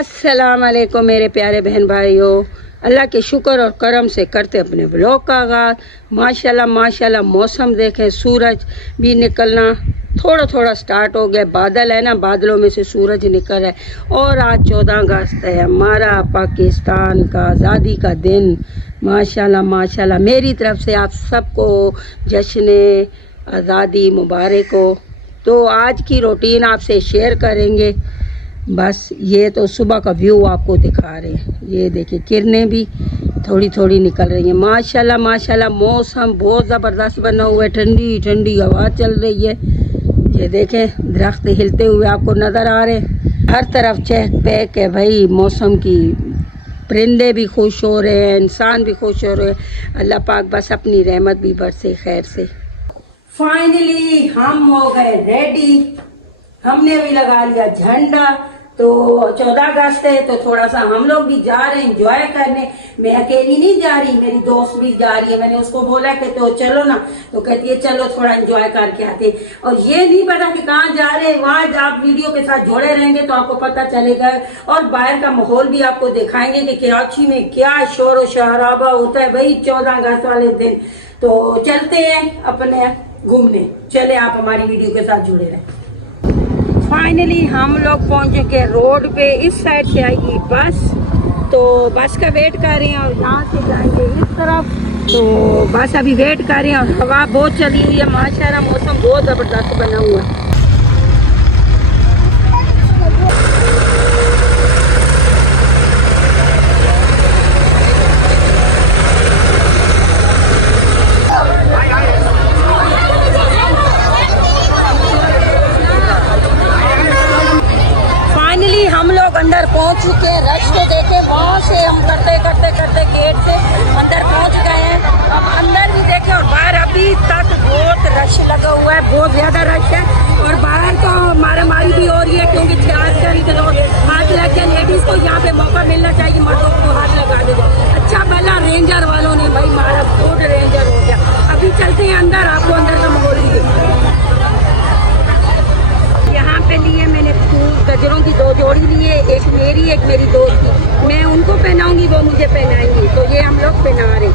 अस्सलाम वालेकुम मेरे प्यारे बहन भाइयों, अल्लाह के शुक्र और करम से करते अपने ब्लॉग का आगाज़। माशाल्लाह माशाल्लाह मौसम देखें, सूरज भी निकलना थोड़ा थोड़ा स्टार्ट हो गया। बादल है ना, बादलों में से सूरज निकल है। और आज 14 अगस्त है, हमारा पाकिस्तान का आज़ादी का दिन। माशाल्लाह माशाल्लाह मेरी तरफ से आप सबको जश्न आज़ादी मुबारक हो। तो आज की रूटीन आपसे शेयर करेंगे। बस ये तो सुबह का व्यू आपको दिखा रहे हैं। ये देखिए किरणें भी थोड़ी थोड़ी निकल रही हैं। माशाल्लाह माशाल्लाह मौसम बहुत ज़बरदस्त बना हुआ है, ठंडी ठंडी हवा चल रही है। ये देखें दरख्त हिलते हुए आपको नज़र आ रहे हैं। हर तरफ चहक पहक है भाई मौसम की। परिंदे भी खुश हो रहे हैं, इंसान भी खुश हो रहे हैं। अल्लाह पाक बस अपनी रहमत भी बरसे खैर से। फाइनली हम हो गए रेडी। हमने भी लगा लिया झंडा। तो 14 अगस्त है तो थोड़ा सा हम लोग भी जा रहे हैं एंजॉय करने। मैं अकेली नहीं जा रही, मेरी दोस्त भी जा रही है। मैंने उसको बोला कि तो चलो ना, तो कहती है चलो थोड़ा एंजॉय करके आते। और ये नहीं पता कि कहाँ जा रहे हैं, वहां आप वीडियो के साथ जुड़े रहेंगे तो आपको पता चलेगा। और बाहर का माहौल भी आपको दिखाएंगे कि कराची में क्या शोर और शराबा होता है भाई 14 अगस्त वाले दिन। तो चलते हैं अपने घूमने। चले आप हमारी वीडियो के साथ जुड़े रहें। फाइनली हम लोग पहुंच चुके रोड पे। इस साइड से आएगी बस, तो बस का वेट कर रहे हैं और यहाँ से जाएंगे इस तरफ। तो बस अभी वेट कर रहे हैं और हवा बहुत चली हुई है। माशाल्लाह मौसम बहुत ज़बरदस्त बना हुआ है। अंदर पहुंच चुके हैं। रश को देखे, वहाँ से हम करते करते करते गेट से अंदर पहुंच गए हैं। अब अंदर भी देखे और बाहर अभी तक बहुत रश लगा हुआ है, बहुत ज़्यादा रश है। और बाहर तो मारामारी भी हो रही है क्योंकि आजकल के लोग हाथ लगे। लेडीज़ को यहाँ पे मौका मिलना चाहिए, मर्दों को हाथ लगा देगा। अच्छा भला रेंजर वालों ने भाई मारा, फूड रेंजर हो गया। अभी चलते हैं अंदर, आपको अंदर का माहौल दिखेगा। यहाँ पे लिए मैंने फूल गजरों की 2 जोड़ी लिए, एक मेरी एक मेरी दोस्त की। मैं उनको पहनाऊंगी, वो मुझे पहनाएंगी। तो ये हम लोग पहना रहे हैं।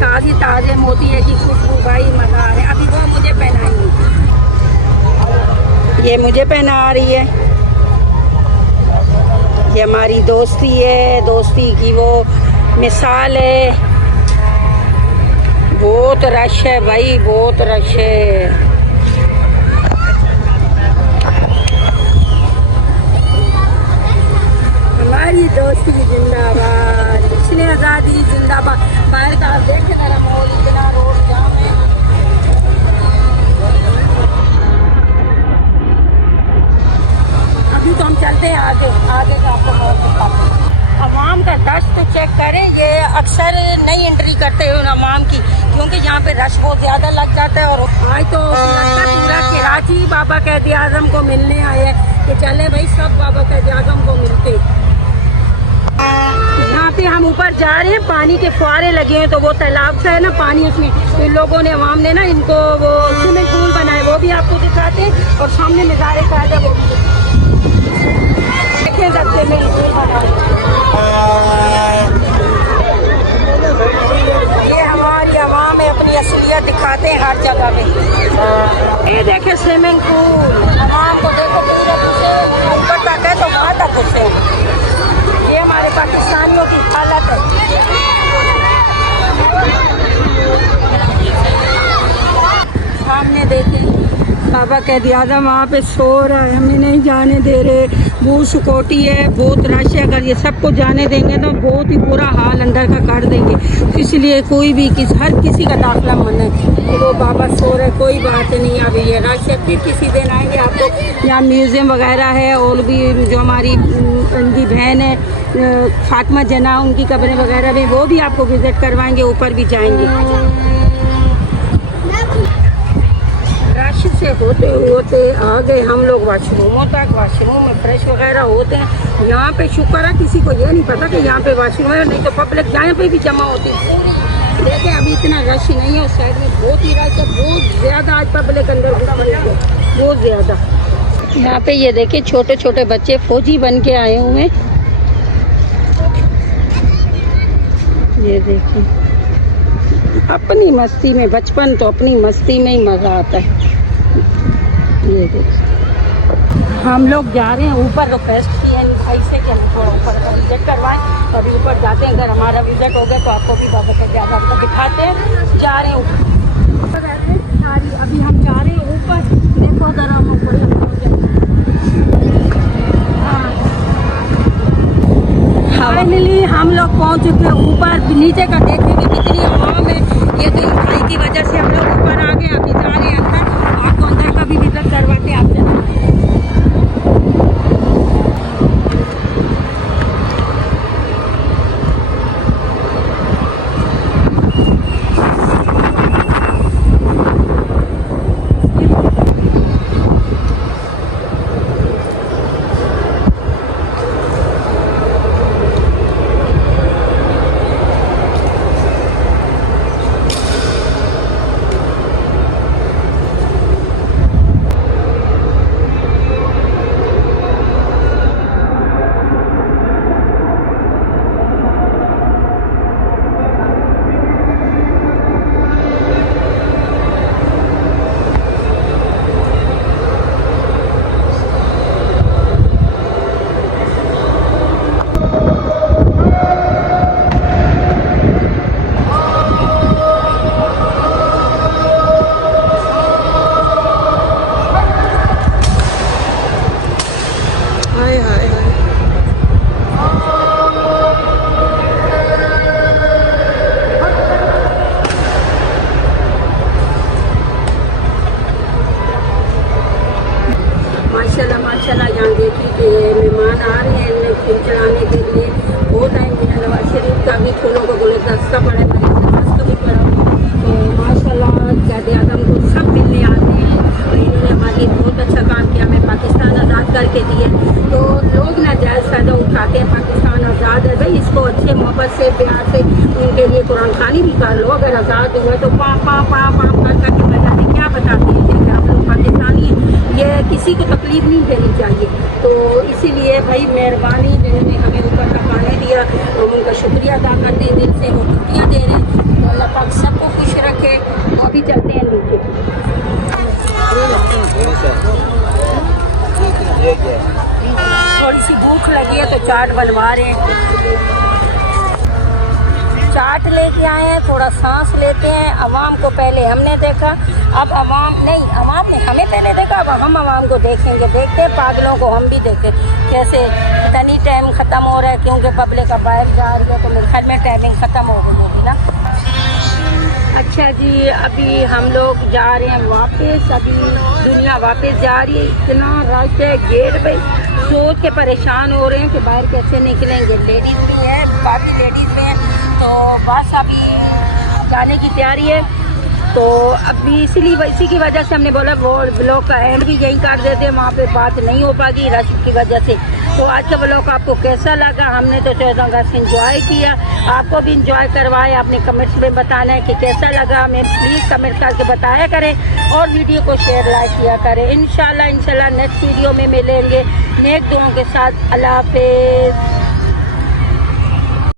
ताज़ी ताज़े मोती है की खुशबू भाई, मज़ा आ रहा है। अभी वो मुझे पहनाएंगी, ये मुझे पहना रही है। ये हमारी दोस्ती है, दोस्ती की वो मिसाल है। बहुत रश है भाई, बहुत रश है। हमारी दोस्ती जिंदाबाद, जश्न आज़ादी जिंदाबाद। बाहर का आप देखें जरा माहौल, इतना रोड जाम है। अभी तो हम चलते हैं आगे आगे का आपको बहुत दिखाते हैं। अवाम का दस्त चेक करें, ये अक्सर नहीं एंट्री करते हैं अवाम की, क्योंकि यहाँ पे रश बहुत ज़्यादा लग जाता है। और आज तो पूरा कराची बाबा क़ायद आज़म को मिलने आए हैं कि चले भाई सब बाबा क़ायद आज़म को मिलते। यहाँ पे हम ऊपर जा रहे हैं, पानी के फुहारे लगे हैं। तो वो तालाब से है ना पानी, उसमें इन लोगों ने अवाम ने ना इनको वो स्विमिंग पूल बनाए, वो भी आपको दिखाते हैं। और सामने नज़ारे का है वो देखें सकते में। ये हमारी अवाम है, अपनी असलियत दिखाते हैं हर जगह में। ये देखे स्विमिंग पूल, अवाम को देखो ऊपर तक है तो वहाँ तक घुसे। ये हमारे पाकिस्तानियों की हालत है। सामने देखें बाबा क़ायद आज़म वहाँ पे सो रहा है, हमें नहीं जाने दे रहे। बहुत सिक्योरिटी है, बहुत रश है। अगर ये सबको जाने देंगे तो बहुत ही बुरा हाल अंदर का कर देंगे। इसलिए कोई भी हर किसी का दाखिला मना है। तो वो बाबा सो रहे, कोई बात नहीं। अभी ये रश है, फिर किसी दिन आएंगे आपको। यहाँ म्यूज़ियम वगैरह है, और भी जो हमारी उनकी बहन है फातिमा जना, उनकी कब्रें वगैरह भी, वो भी आपको विज़िट करवाएंगे, ऊपर भी जाएंगे। रश से होते होते आ गए हम लोग वाशरूमों तक। वाशरूम में फ्रेश वगैरह होते हैं। यहाँ पे शुक्र है किसी को ये नहीं पता कि यहाँ पे वाशरूम है, नहीं तो पब्लिक यहाँ पे भी जमा होती है। देखें अभी इतना रश नहीं है, उस साइड में बहुत ही रश है, बहुत ज़्यादा आज पब्लिक अंदर घुसा हुई है, बहुत ज़्यादा। यहाँ पे ये देखिए छोटे छोटे बच्चे फौजी बन के आए हुए हैं, ये देखिए अपनी मस्ती में, बचपन तो अपनी मस्ती में ही मज़ा आता है। ये देखिए हम लोग जा रहे हैं ऊपर, रिक्वेस्ट की है भाई से कि हम थोड़ा ऊपर का विजिट करवाएं, तो अभी ऊपर जाते हैं। अगर हमारा विजिट हो गया तो आपको भी बाबा का ज़्यादा आपको दिखाते हैं। जा रहे हैं ऊपर, अभी हम जा रहे हैं ऊपर, देखो ज़रा हम ऊपर। फाइनली हम लोग पहुंच चुके हैं ऊपर, नीचे का देखने की कितनी आवाम है, ये तो भाई की वजह से हम लोग ऊपर आ गए। अभी जा रहे हैं अंदर, आपको अंदर का भी विजिट करवाते हैं। आप चला माशाल्लाह यहाँ देखिए कि मेहमान आ रहे हैं फिल्म चलाने के लिए। बहुत टाइम बिना नवाज शरीफ का भी फूलों को गुलदस्ता पड़ा है, गुलदस्ता भी पड़ा हुआ है। तो माशाल्लाह क़ायद आज़म को सब मिलने आते हैं, और इन्होंने हमारे लिए बहुत अच्छा काम किया, हमें पाकिस्तान आज़ाद करके दिए। तो लोग ना जायज़ फ़ायदा उठाते हैं, पाकिस्तान आज़ाद है भाई, इसको अच्छे मोहब्बत से प्यार से उनके लिए कुरान खानी भी कर लो। अगर आज़ाद हुआ तो पा करके बजाते क्या बताते हैं कि आप लोग पाकिस्तानी हैं, ये किसी को तकलीफ़ नहीं देनी चाहिए। तो इसीलिए भाई मेहरबानी जिन्होंने हमें ऊपर का पानी दिया, हम उनका शुक्रिया अदा करते हैं दिल से, वो छुट्टियाँ दे रहे हैं। तो अल्लाह पाक सबको खुश रखे। तो अभी चलते हैं नीचे। थोड़ी सी भूख लगी है तो चाट बनवा रहे हैं, चाट लेके आए हैं, थोड़ा सांस लेते हैं। अवाम को पहले हमने देखा, अब अवाम ने हमें पहले देखा, अब हम अवाम को देखेंगे। देखते हैं पागलों को हम भी देखें कैसे तनी टाइम ख़त्म हो रहा है, क्योंकि पब्लिक अब बाहर जा रही है, तो मेरे ख्याल में टाइमिंग ख़त्म हो गई होगी ना। अच्छा जी, अभी हम लोग जा रहे हैं वापस, अभी दुनिया वापस जा रही है। इतना रश है गेट पे, सोच के परेशान हो रहे हैं कि बाहर कैसे निकलेंगे। लेडीज़ भी है, बाकी लेडीज़ भी हैं, तो बस अभी जाने की तैयारी है। तो अभी इसलिए इसी की वजह से हमने बोला वो ब्लॉग का एंड भी यहीं कर देते हैं, वहाँ पे बात नहीं हो पाती रश की वजह से। तो आज का ब्लॉग आपको कैसा लगा? हमने तो 14 अगस्त इंजॉय किया, आपको भी इंजॉय करवाए। आपने कमेंट्स में बताना है कि कैसा लगा, हमें प्लीज़ कमेंट करके बताया करें, और वीडियो को शेयर लाइक किया करें। इंशाल्लाह नेक्स्ट वीडियो में मिलेंगे नेक दुआओं के साथ। अल्लाह हाफ़िज़।